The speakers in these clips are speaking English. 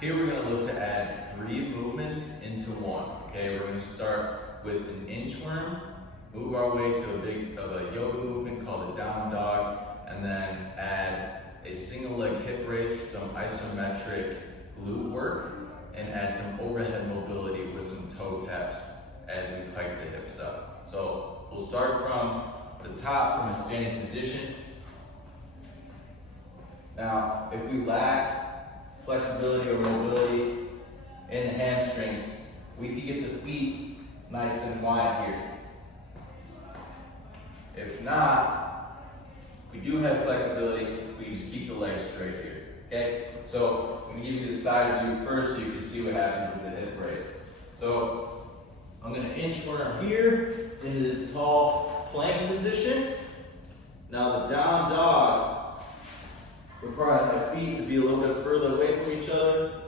Here we're going to look to add 3 movements into one. Okay, we're going to start with an inchworm, move our way to a big yoga movement called a down dog, and then add a single leg hip raise with some isometric glute work, and add some overhead mobility with some toe taps as we pike the hips up. So we'll start from the top from a standing position. Now, if we lack flexibility or mobility in the hamstrings, we can get the feet nice and wide here. If not, if we do have flexibility, we can just keep the legs straight here, okay? So I'm gonna give you the side view first so you can see what happens with the hip raise. So I'm gonna inchworm here into this tall plank position. Now the down dog requires my feet to be a little bit further away from each other.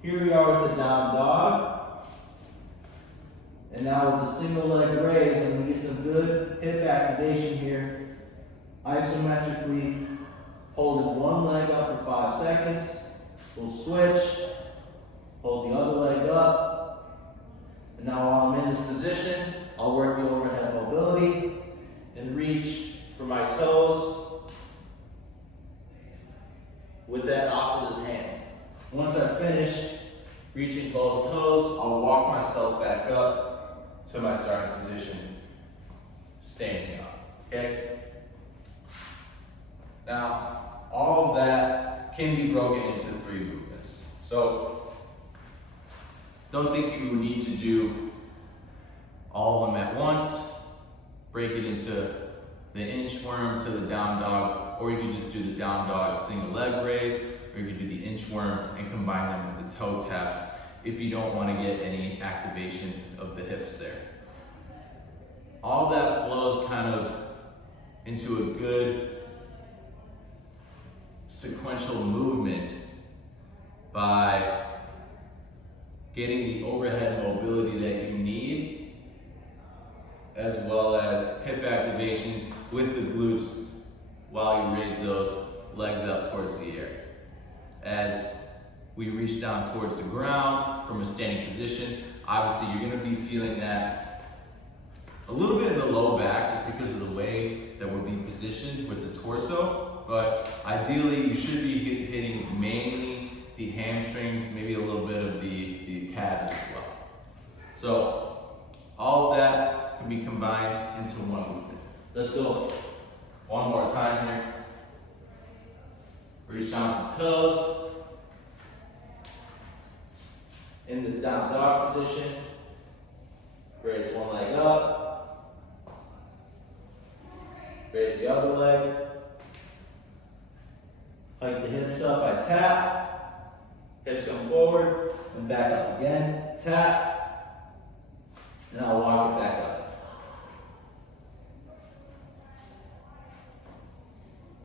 Here we are with the down dog. And now with the single leg raise, I'm going to get some good hip activation here. Isometrically holding one leg up for 5 seconds. We'll switch, hold the other leg up. And now while I'm in this position, I'll work the overhead mobility and reach for my toes with that opposite hand. Once I've finished reaching both toes, I'll walk myself back up to my starting position, standing up, okay? Now, all of that can be broken into 3 movements. So, don't think you need to do all of them at once. Break it into the inchworm to the down dog, or you can just do the down dog single leg raise, or you can do the inchworm and combine them with the toe taps if you don't want to get any activation of the hips there. All that flows kind of into a good sequential movement by getting the overhead mobility that you need, as well as hip activation with the glutes while you raise those legs up towards the air. As we reach down towards the ground from a standing position, obviously you're going to be feeling that a little bit in the low back just because of the way that we're being positioned with the torso, but ideally you should be hitting mainly the hamstrings, maybe a little bit of the calves as well. So all of that can be combined into one movement. Let's go one more time here. Reach down for the toes. In this down dog position, raise one leg up, raise the other leg, hike the hips up, I tap, hips come forward, and back up again, tap,